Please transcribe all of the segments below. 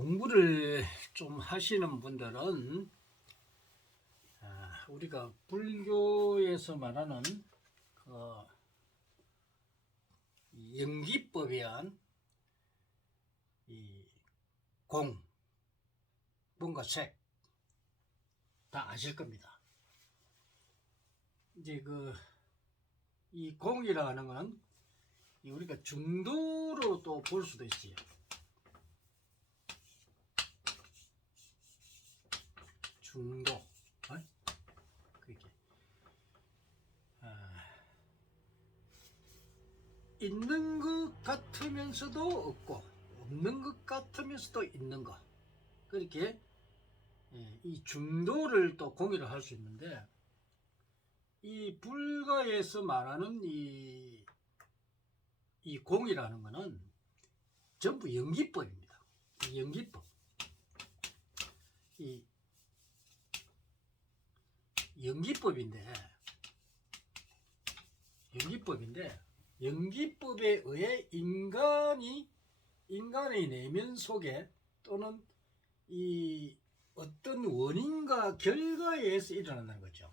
공부를 좀 하시는 분들은 우리가 불교에서 말하는 그 연기법에 의한 이 공, 뭔가 색 다 아실 겁니다. 이제 이 공이라 하는 거는 우리가 중도로 또 볼 수도 있어요. 중도. 그렇게 있는 것 같으면서도 없고 없는 것 같으면서도 있는 것, 그렇게 이 중도를 또 공유를 할 수 있는데, 이 불가에서 말하는 이 공이라는 거는 전부 연기법입니다. 연기법. 이 연기법인데 연기법에 의해 인간의 내면 속에 또는 이 어떤 원인과 결과에 의해서 일어난다는 거죠.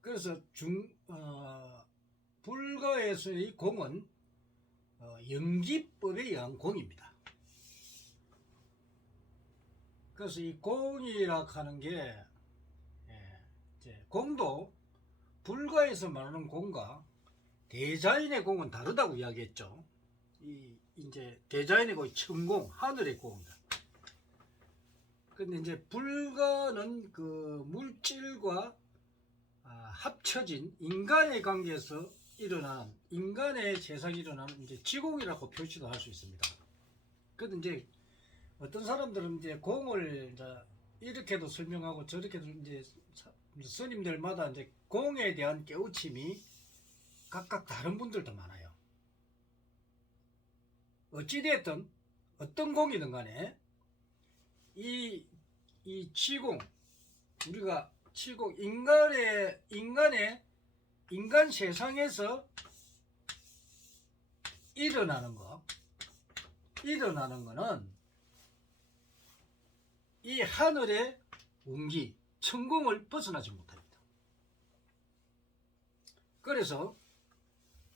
그래서 불가에서의 공은 연기법에 의한 공입니다. 그래서 이 공이라 하는 게 공도 불가에서 말하는 공과 대자연의 공은 다르다고 이야기했죠. 이제 대자연의 공이 천공, 하늘의 공입니다. 근데 이제 불가는 그 물질과 합쳐진 인간의 관계에서 일어난, 인간의 세상에 일어나는 이제 지공이라고 표시도 할 수 있습니다. 그런데 이제 어떤 사람들은 이제 공을 이제 이렇게도 설명하고 저렇게도 이제 스님들마다 이제 공에 대한 깨우침이 각각 다른 분들도 많아요. 어찌됐든 어떤 공이든 간에 이 지공, 우리가 지공, 인간 세상에서 일어나는 거는 이 하늘의 운기, 천공을 벗어나지 못합니다. 그래서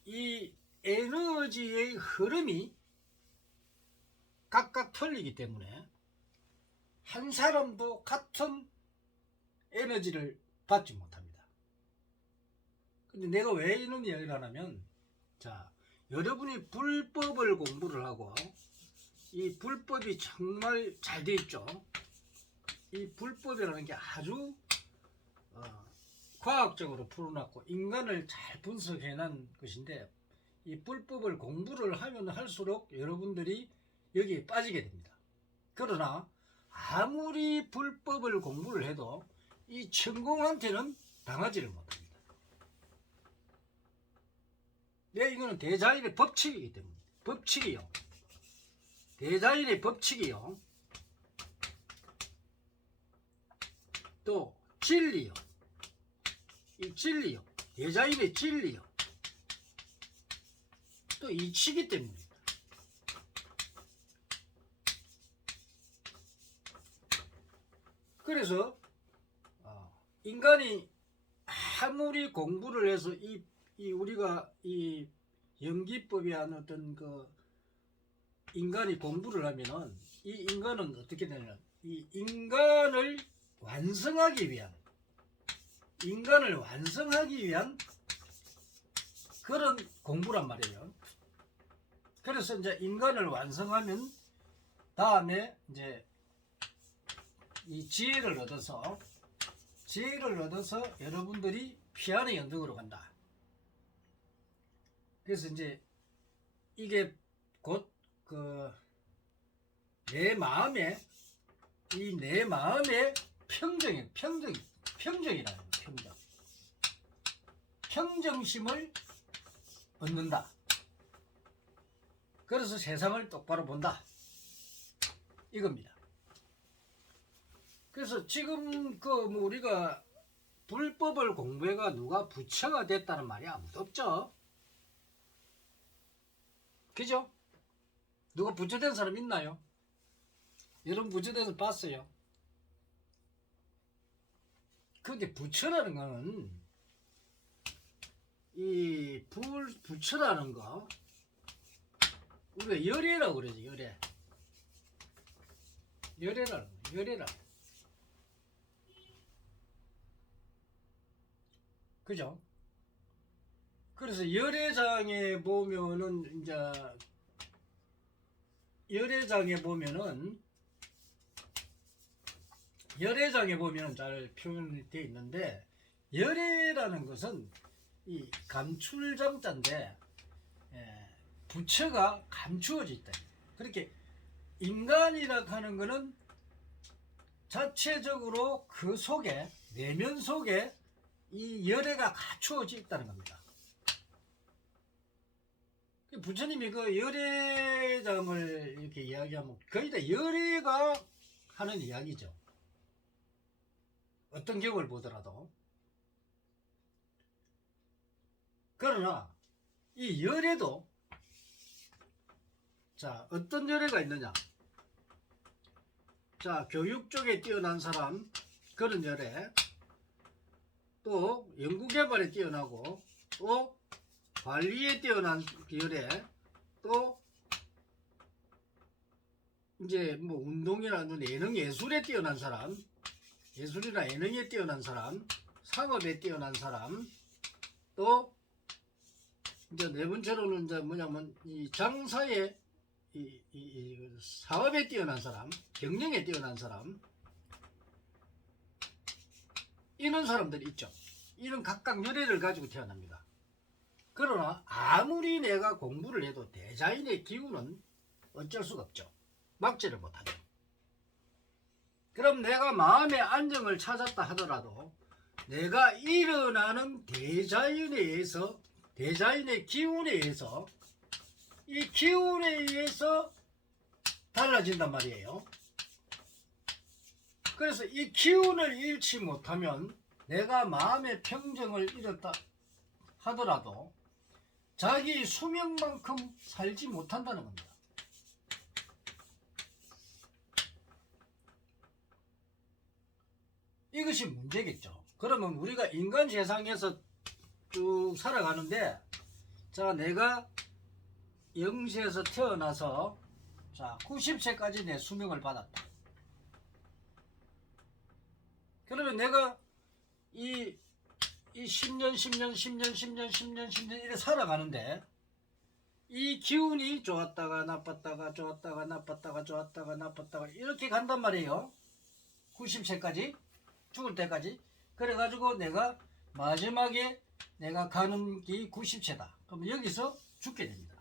이 에너지의 흐름이 각각 틀리기 때문에 한 사람도 같은 에너지를 받지 못합니다. 근데 내가 왜 이런 이야기를 하냐면, 자, 여러분이 불법을 공부를 하고 이 불법이 정말 잘 돼 있죠. 이 불법이라는 게 아주 과학적으로 풀어놨고 인간을 잘 분석해낸 것인데, 이 불법을 공부를 하면 할수록 여러분들이 여기에 빠지게 됩니다. 그러나 아무리 불법을 공부를 해도 이 천공한테는 당하지를 못합니다. 이거는 대자연의 법칙이기 때문에. 법칙이요. 대자연의 법칙이요. 또 진리요. 이 진리요. 대자연의 진리요. 또 이치기 때문입니다. 그래서 인간이 아무리 공부를 해서 우리가 이 연기법이한 어떤 인간이 공부를 하면은 이 인간은 어떻게 되냐면 이 인간을 완성하기 위한 그런 공부란 말이에요. 그래서 이제 인간을 완성하면 다음에 이제 이 지혜를 얻어서 여러분들이 피안의 영역으로 간다. 그래서 이제 이게 곧 내 마음의 평정이라는 거예요. 평정심을 얻는다. 그래서 세상을 똑바로 본다. 이겁니다. 그래서 지금 우리가 불법을 공부해가 누가 부처가 됐다는 말이 아무도 없죠. 그죠? 누가 부처된 사람 있나요? 여러분 부처돼서 봤어요? 근데 부처라는 거는 이 부처라는 거 우리가 열애라고 그러지. 열애라는 거. 열애라. 그죠? 그래서 열애장에 보면은 이제 열애장에 보면은 잘 표현이 되어 있는데 열애라는 것은 이 감출장자인데 부처가 감추어져 있다. 그렇게 인간이라 하는 것은 자체적으로 그 속에 내면 속에 이 열애가 갖추어져 있다는 겁니다. 부처님이 그 열애장을 이렇게 이야기하면 거의 다 열애가 하는 이야기죠. 어떤 경우를 보더라도. 그러나 이 열애도 자 어떤 열애가 있느냐. 자 교육 쪽에 뛰어난 사람 그런 열애, 또 연구개발에 뛰어나고, 또 관리에 뛰어난 열애, 또 이제 뭐 운동이나 예능 예술에 뛰어난 사람, 예술이나 예능에 뛰어난 사람, 상업에 뛰어난 사람, 또 이제 네 번째로는 이제 뭐냐면 이 장사에 이 사업에 뛰어난 사람, 경영에 뛰어난 사람, 이런 사람들이 있죠. 이런 각각 열애를 가지고 태어납니다. 그러나 아무리 내가 공부를 해도 대자인의 기운은 어쩔 수가 없죠. 막지를 못하죠. 그럼 내가 마음의 안정을 찾았다 하더라도 내가 일어나는 대자인에 의해서, 대자인의 기운에 의해서, 이 기운에 의해서 달라진단 말이에요. 그래서 이 기운을 잃지 못하면 내가 마음의 평정을 잃었다 하더라도 자기 수명만큼 살지 못한다는 겁니다. 이것이 문제겠죠. 그러면 우리가 인간 세상에서 쭉 살아가는데, 자 내가 0세에서 태어나서 자 90세까지 내 수명을 받았다. 그러면 내가 이 10년 이렇게 살아가는데 이 기운이 좋았다가 나빴다가 좋았다가 나빴다가 좋았다가 나빴다가 이렇게 간단 말이에요. 90세까지 죽을 때까지. 그래가지고 내가 마지막에 내가 가는 게 90세다. 그럼 여기서 죽게 됩니다.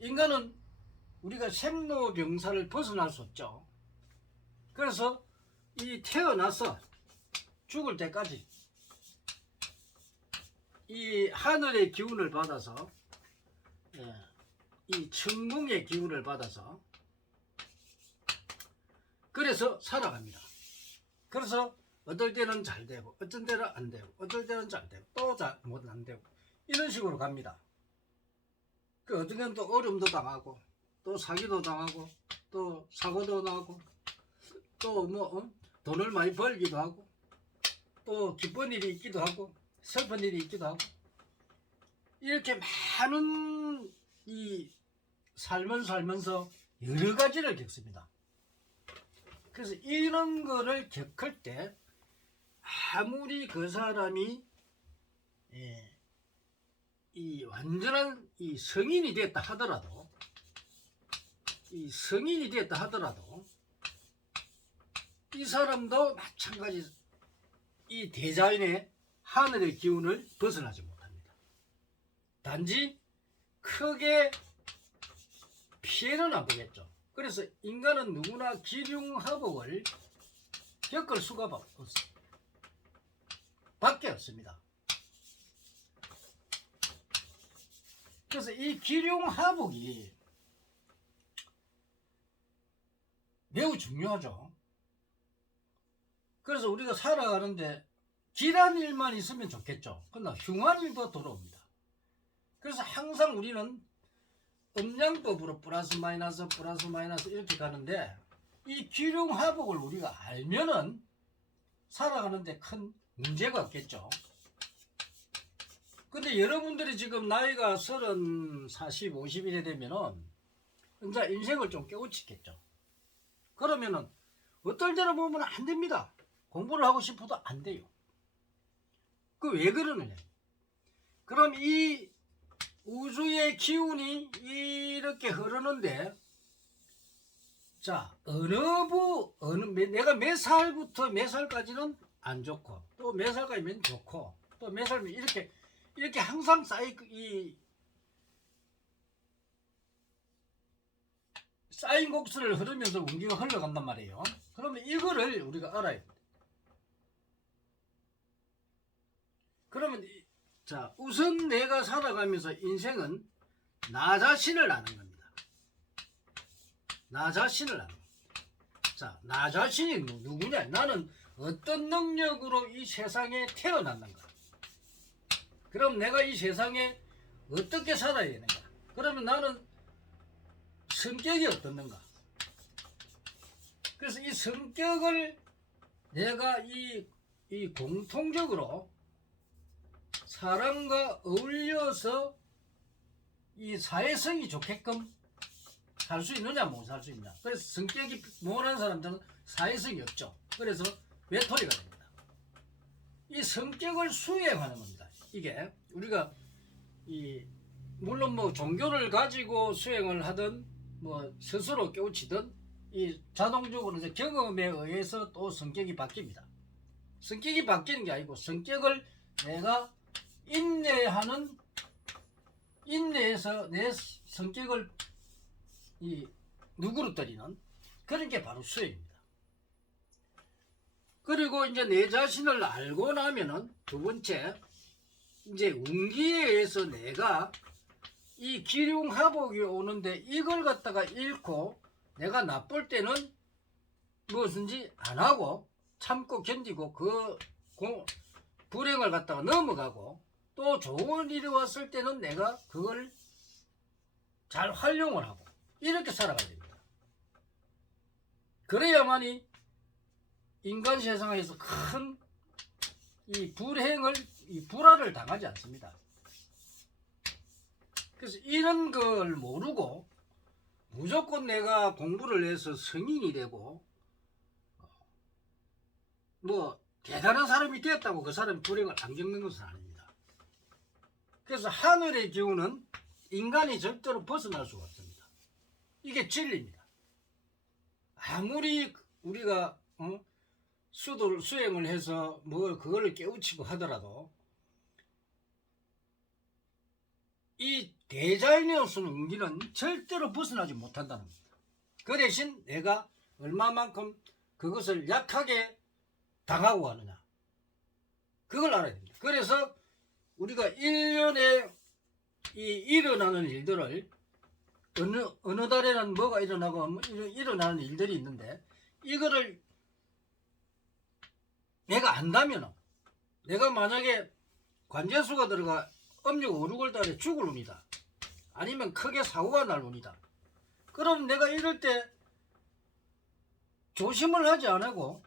인간은 우리가 생로병사를 벗어날 수 없죠. 그래서 이 태어나서 죽을 때까지 이 하늘의 기운을 받아서, 이 천궁의 기운을 받아서 그래서 살아갑니다. 그래서 어떨 때는 잘 되고, 어떤 때는 안 되고, 어떨 때는 잘 되고, 또 못 안 되고, 이런 식으로 갑니다. 그 어떤 때는 또 어려움도 당하고, 또 사기도 당하고, 또 사고도 나고, 또 뭐 돈을 많이 벌기도 하고, 또 기쁜 일이 있기도 하고, 슬픈 일이 있기도 하고, 이렇게 많은 이 삶을 살면서 여러 가지를 겪습니다. 그래서 이런 거를 겪을 때 아무리 그 사람이 이 완전한 이 성인이 됐다 하더라도, 이 사람도 마찬가지 이 대자연의 하늘의 기운을 벗어나지 못합니다. 단지 크게 피해는 안 보겠죠. 그래서 인간은 누구나 기륭하복을 겪을 수가 밖에 없습니다. 그래서 이 기륭하복이 매우 중요하죠. 그래서 우리가 살아가는데 길한 일만 있으면 좋겠죠. 그러나 흉한 일도 들어옵니다. 그래서 항상 우리는 음양법으로 플러스 마이너스 이렇게 가는데 이 기륭화복을 우리가 알면은 살아가는데 큰 문제가 없겠죠. 근데 여러분들이 지금 나이가 30, 40, 50이래 되면은 이제 인생을 좀 깨우치겠죠. 그러면은 어떨 때는 보면 안 됩니다. 공부를 하고 싶어도 안 돼요. 그 왜 그러느냐. 그럼 이 우주의 기운이 이렇게 흐르는데, 자, 내가 몇 살부터 몇 살까지는 안 좋고, 또 몇 살까지면 좋고, 또 몇 살면 이렇게 항상 쌓인 곡선을 흐르면서 운기가 흘러간단 말이에요. 그러면 이거를 우리가 알아야 돼. 그러면 자, 우선 내가 살아가면서 인생은 나 자신을 아는 겁니다. 나 자신을 아는 겁니다. 자, 나 자신이 누구냐? 나는 어떤 능력으로 이 세상에 태어났는가? 그럼 내가 이 세상에 어떻게 살아야 되는가? 그러면 나는 성격이 어떻는가? 그래서 이 성격을 내가 이 공통적으로 사람과 어울려서 이 사회성이 좋게끔 살 수 있느냐 못 살 수 있느냐. 그래서 성격이 모호한 사람들은 사회성이 없죠. 그래서 외톨이가 됩니다. 이 성격을 수행하는 겁니다. 이게 우리가 물론 뭐 종교를 가지고 수행을 하든 뭐 스스로 깨우치든 이 자동적으로 이제 경험에 의해서 또 성격이 바뀝니다. 성격이 바뀌는 게 아니고 성격을 내가 인내해서 내 성격을 누그러뜨리는 그런 게 바로 수행입니다. 그리고 이제 내 자신을 알고 나면은 두 번째, 이제 운기에 의해서 내가 이 기륭화복이 오는데 이걸 갖다가 잃고 내가 나쁠 때는 무엇인지 안 하고 참고 견디고 그 불행을 갖다가 넘어가고, 또 좋은 일이 왔을 때는 내가 그걸 잘 활용을 하고 이렇게 살아가야 됩니다. 그래야만이 인간 세상에서 큰 이 불화를 당하지 않습니다. 그래서 이런 걸 모르고 무조건 내가 공부를 해서 성인이 되고 뭐 대단한 사람이 되었다고 그 사람이 불행을 안 겪는 것은 아닙니다. 그래서 하늘의 기운은 인간이 절대로 벗어날 수가 없습니다. 이게 진리입니다. 아무리 우리가 수행을 해서 뭐 그걸 깨우치고 하더라도 이 대자연이었으는 운기는 절대로 벗어나지 못한다는 겁니다. 그 대신 내가 얼마만큼 그것을 약하게 당하고 하느냐, 그걸 알아야 됩니다. 그래서 우리가 1년에 일어나는 일들을 어느 달에는 뭐가 일어나고 일어나는 일들이 있는데, 이거를 내가 안다면, 내가 만약에 관제수가 들어가 음력 5, 6월 달에 죽을 운이다, 아니면 크게 사고가 날 운이다, 그럼 내가 이럴 때 조심을 하지 않고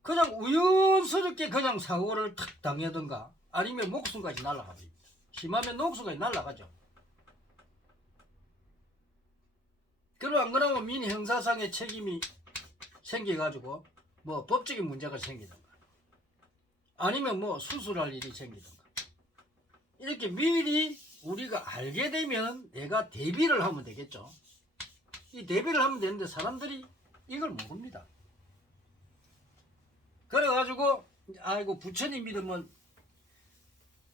그냥 우연스럽게 그냥 사고를 탁 당하든가 아니면 목숨까지 날아가 버립니다. 심하면 목숨까지 날아가죠. 그럼 안 그러면 민의 형사상의 책임이 생겨가지고 뭐 법적인 문제가 생기든가 아니면 뭐 수술할 일이 생기든가, 이렇게 미리 우리가 알게 되면 내가 대비를 하면 되겠죠. 이 대비를 하면 되는데 사람들이 이걸 모릅니다. 그래가지고 아이고 부처님 믿으면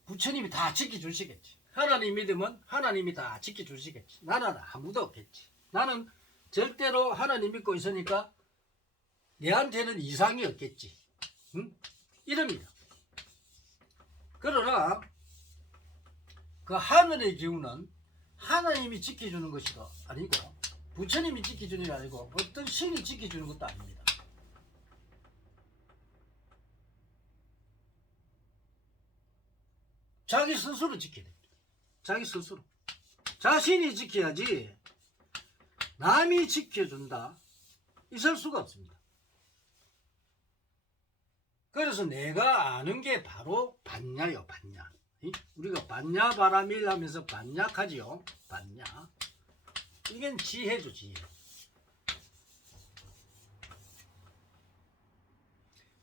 부처님이 다 지켜주시겠지, 하나님 믿으면 하나님이 다 지켜주시겠지, 나는 아무도 없겠지, 나는 절대로 하나님 믿고 있으니까 내한테는 이상이 없겠지, 응? 이럽니다. 그러나 그 하늘의 기운은 하나님이 지켜주는 것이 아니고 부처님이 지켜주는 게 아니고 어떤 신이 지켜주는 것도 아닙니다. 자기 스스로 지켜야 됩니다. 자기 스스로. 자신이 지켜야지 남이 지켜준다 있을 수가 없습니다. 그래서 내가 아는 게 바로 반야요. 반야. 우리가 반야바라밀 하면서 반약하지요. 반야. 이건 지혜죠. 지혜.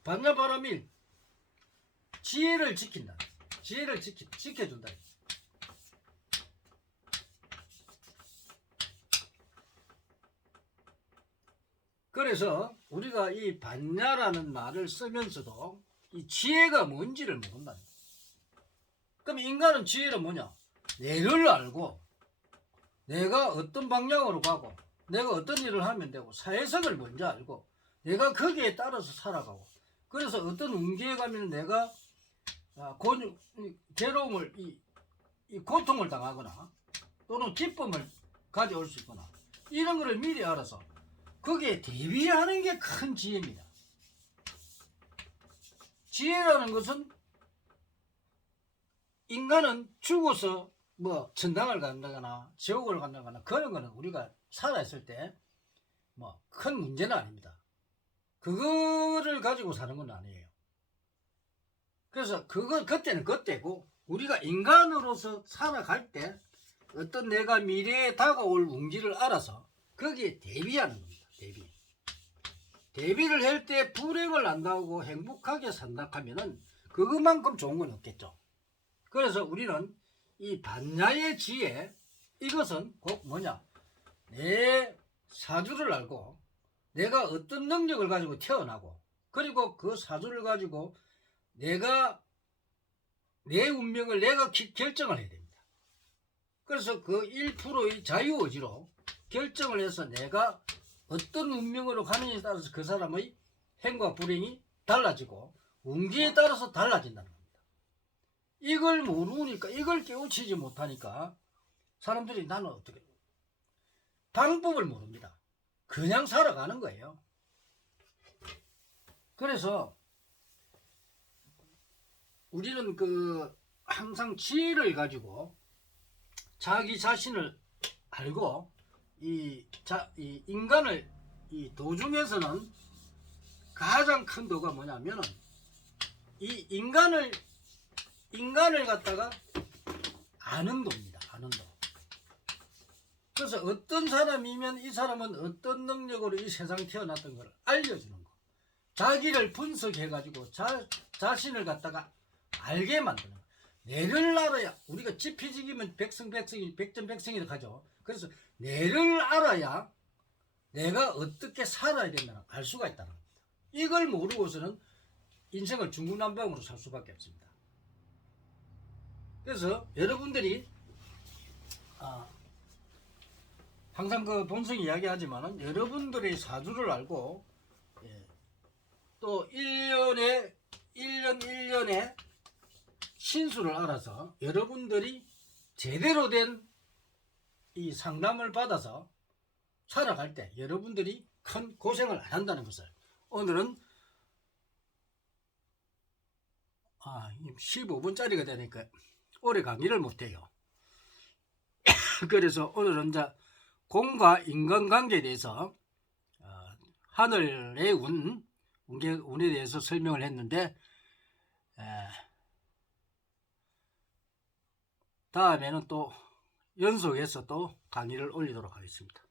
반야바라밀, 지혜를 지킨다. 지혜를 지켜준다. 그래서 우리가 이 반야라는 말을 쓰면서도 이 지혜가 뭔지를 모른다. 그럼 인간은 지혜는 뭐냐? 내를 알고 내가 어떤 방향으로 가고 내가 어떤 일을 하면 되고 사회성을 먼저 알고 내가 거기에 따라서 살아가고 그래서 어떤 운기에 가면 내가 괴로움을 이 고통을 당하거나 또는 기쁨을 가져올 수 있거나 이런 거를 미리 알아서 거기에 대비하는 게 큰 지혜입니다. 지혜라는 것은 인간은 죽어서 뭐 천당을 간다거나 지옥을 간다거나 그런 거는 우리가 살아있을 때 뭐 큰 문제는 아닙니다. 그거를 가지고 사는 건 아니에요. 그래서 그때는 그때고 우리가 인간으로서 살아갈 때 어떤 내가 미래에 다가올 운기를 알아서 거기에 대비하는 겁니다. 대비를 할 때 불행을 안 당하고 행복하게 산다 하면은 그것만큼 좋은 건 없겠죠. 그래서 우리는 이 반야의 지혜 이것은 꼭 뭐냐? 내 사주를 알고 내가 어떤 능력을 가지고 태어나고 그리고 그 사주를 가지고 내가 내 운명을 내가 결정을 해야 됩니다. 그래서 그 1%의 자유의지로 결정을 해서 내가 어떤 운명으로 가느냐에 따라서 그 사람의 행과 불행이 달라지고 운기에 따라서 달라진다는 겁니다. 이걸 모르니까 이걸 깨우치지 못하니까 사람들이 나는 어떻게 방법을 모릅니다. 그냥 살아가는 거예요. 그래서 우리는 항상 지혜를 가지고 자기 자신을 알고 이 인간을 이 도중에서는 가장 큰 도가 뭐냐면은 이 인간을 갖다가 아는 도입니다. 아는 도. 그래서 어떤 사람이면 이 사람은 어떤 능력으로 이 세상 태어났던 걸 알려주는 거. 자기를 분석해가지고 자신을 갖다가 알게 만드는 거. 내를 알아야 우리가 지피지기면 백전백승이라고 하죠. 그래서 내를 알아야 내가 어떻게 살아야 된다는 알 수가 있다는 겁니다. 이걸 모르고서는 인생을 중구난방으로 살 수밖에 없습니다. 그래서 여러분들이 항상 본성 이야기하지만은 여러분들의 사주를 알고 또 1년에 신수를 알아서 여러분들이 제대로 된 이 상담을 받아서 살아갈 때 여러분들이 큰 고생을 안 한다는 것을 오늘은 15분짜리가 되니까 오래 강의를 못해요. 그래서 오늘은 이제 공과 인간관계에 대해서 하늘의 운에 대해서 설명을 했는데 다음에는 또 연속해서 또 강의를 올리도록 하겠습니다.